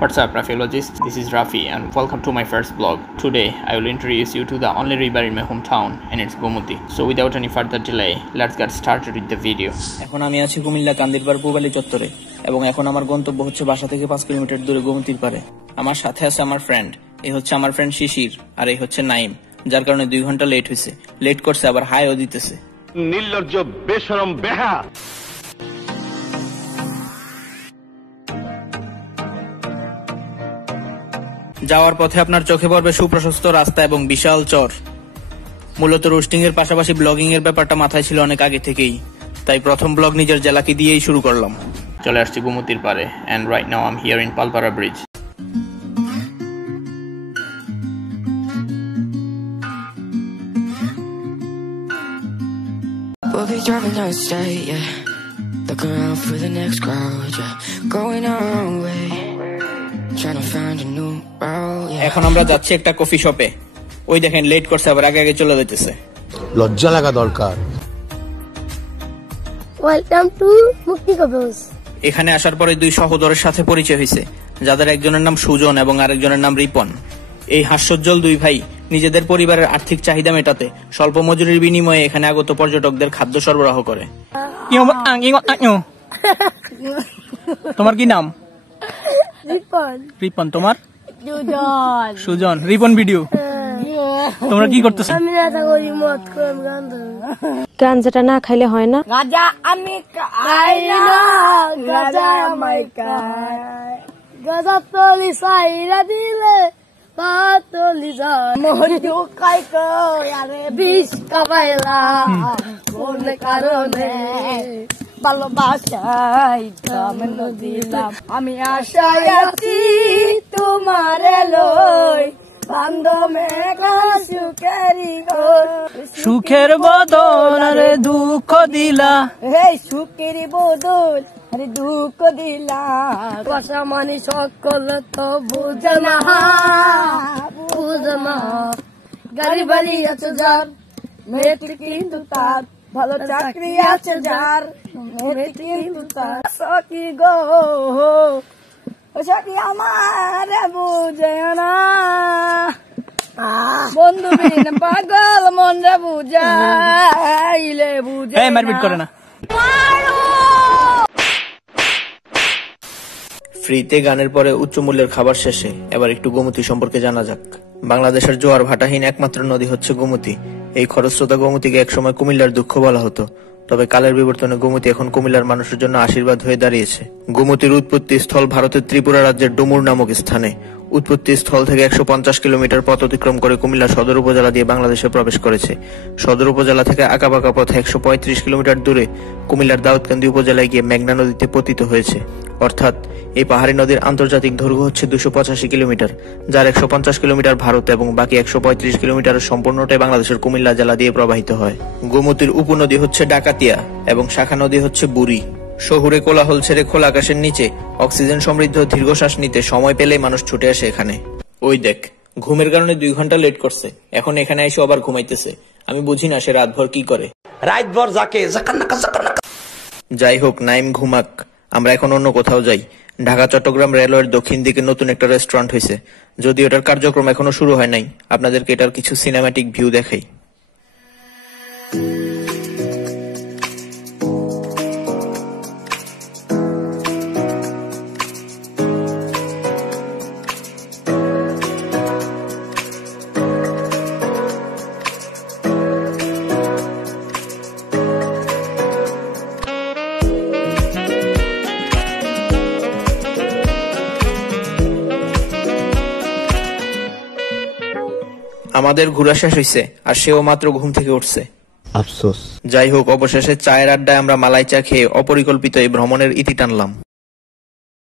What's up, Rafiologists? This is Rafi and welcome to my first vlog. Today I will introduce you to the only river in my hometown and it's Gomuti. So without any further delay, let's get started with the video. এখন আমি আছি কুমিল্লা কান্দিরপাড় পূবালী চত্বরে এবং এখন আমার গন্তব্য হচ্ছে বাসা থেকে 5 কিলোমিটার দূরে গোমতীর পারে। আমার সাথে আছে আমার ফ্রেন্ড, এই হচ্ছে আমার ফ্রেন্ড শিশির আর এই হচ্ছে নাইম, যার কারণে 2 ঘন্টা লেট হয়েছে। লেট করছে আবার হাইও দিতেছে। নির্লজ্জ বেশরম বেহা। যাওয়ার পথে আপনার চোখে পড়বে সুপ্রশস্ত রাস্তা এবং বিশাল চর। মূলত রোস্টিং এর পাশাপাশি ব্লগিং এর ব্যাপারটা মাথায় ছিল অনেক আগে থেকেই, তাই প্রথম ব্লগ নিজের জেলাকে দিয়েই শুরু করলাম। চলে আসছি গোমতীর পারে and right now I'm here in Palpara Bridge. We'll be driving down the state, yeah. Looking around for the next crowd, yeah. Going our own way, trying to find a new route, yeah. এখন আমরা যাচ্ছি একটা coffee শপে। ওই দেখেন late করছে আবার আগে আগে চলে যেতেছে। লজ্জা লাগা দরকার। ওয়েলকাম টু মুক্তি কফি। এখানে আসার পরে 2 সহোদরের সাথে পরিচয় হয়েছে, যাদের একজনের নাম সুজন এবং আরেকজনের নাম রিপন। এই হাস্যোজ্জ্বল 2 ভাই নিজেদের পরিবারের আর্থিক চাহিদা মেটাতে স্বল্প মজুরির বিনিময়ে এখানে আগত পর্যটকদের খাদ্য সরবরাহ করে। তোমার কি নাম? রিপন। রিপন। তোমার? সুজন। সুজন। রিপন ভিডিও। তোমরা কি করতেছো? আমি রাতে করি মদ কম গাঞ্জা। গাঞ্জাটা না খাইলে হয় না। গাঁজা আমি খাই না, গাঁজা আমি খাই। গাঁজা তলি সাইরা দিলে পাতলি যায়। মজু খাই কই আরে বিষ কাবাইলাম কোন কারণে ভালোবাসাই দাম দিলাম। আমি আশায় আছি তোমারে লই বান্ধবে সুখের বদল আরে দুঃখ দিলা। হে সুখের বদল আরে দুঃখ দিলা। ভাষা মানে সকল তো বুঝে না, বুঝে না। গাড়ি বাড়ি আছে যার, মেয়েটি কিন্তু তার, ভালো চাকরি আছে যার, মেয়েটি কিন্তু তার। সখী গো সখী আমার বুঝে না, বন্ধু বিন পাগল মন রে বুঝাইলে বুঝে। মারপিট করে না। ফ্রিতে গানের পরে উচ্চ মূল্যের খাবার শেষে এবার একটু গোমতী সম্পর্কে জানা যাক। বাংলাদেশের জোয়ার ভাটাহীন একমাত্র নদী হচ্ছে গোমতী। এই খরস্রোতা গোমতীকে একসময় কুমিল্লার দুঃখ বলা হতো, তবে কালের বিবর্তনে গোমতী এখন কুমিল্লার মানুষের জন্য আশীর্বাদ হয়ে দাঁড়িয়েছে। গোমতীর উৎপত্তি স্থল ভারতের ত্রিপুরা রাজ্যের ডুমুর নামক স্থানে। উৎপত্তি স্থল থেকে 150 কিলোমিটার পথ অতিক্রম করে কুমিল্লা সদর উপজেলা দিয়ে বাংলাদেশে প্রবেশ করেছে। সদর উপজেলা থেকে আঁকাবাঁকা পথে 135 কিলোমিটার দূরে কুমিল্লার দাউদকান্দি উপজেলায় গিয়ে মেঘনা নদীতে পতিত হয়েছে। অর্থাৎ এই পাহাড়ি নদীর আন্তর্জাতিক দৈর্ঘ্য হচ্ছে 285 কিলোমিটার, যার 150 কিলোমিটার ভারত এবং বাকি 135 কিলোমিটার সম্পূর্ণটাই বাংলাদেশের কুমিল্লা জেলা দিয়ে প্রবাহিত হয়। গোমতীর উপনদী হচ্ছে ডাকাতিয়া এবং শাখা নদী হচ্ছে বুড়ি। শহুরে কোলাহল ছেড়ে খোলা আকাশের নিচে অক্সিজেন সমৃদ্ধ দীর্ঘশ্বাস নিতে সময় পেলেই মানুষ ছুটে আসে এখানে। ওই দেখ, ঘুমের কারণে 2 ঘন্টা লেট করছে, এখন এখানে এসে আবার ঘুমাইতেছে। আমি বুঝি না সে রাতভর কি করে। রাতভর যাকে যাই হোক, নাইম ঘুমাক, আমরা এখন অন্য কোথাও যাই। ঢাকা চট্টগ্রাম রেলওয়ের দক্ষিণ দিকে নতুন একটা রেস্টুরেন্ট হয়েছে, যদিও এটার কার্যক্রম এখনো শুরু হয় নাই। আপনাদেরকে এটার কিছু সিনেম্যাটিক ভিউ দেখাই। আমাদের ঘোরা শেষ হয়েছে আর সেও মাত্র ঘুম থেকে উঠছে। আফসোস। যাই হোক, অবশেষে চায়ের আড্ডায় আমরা মালাই চা খেয়ে অপরিকল্পিত এই ভ্রমণের ইতি টানলাম।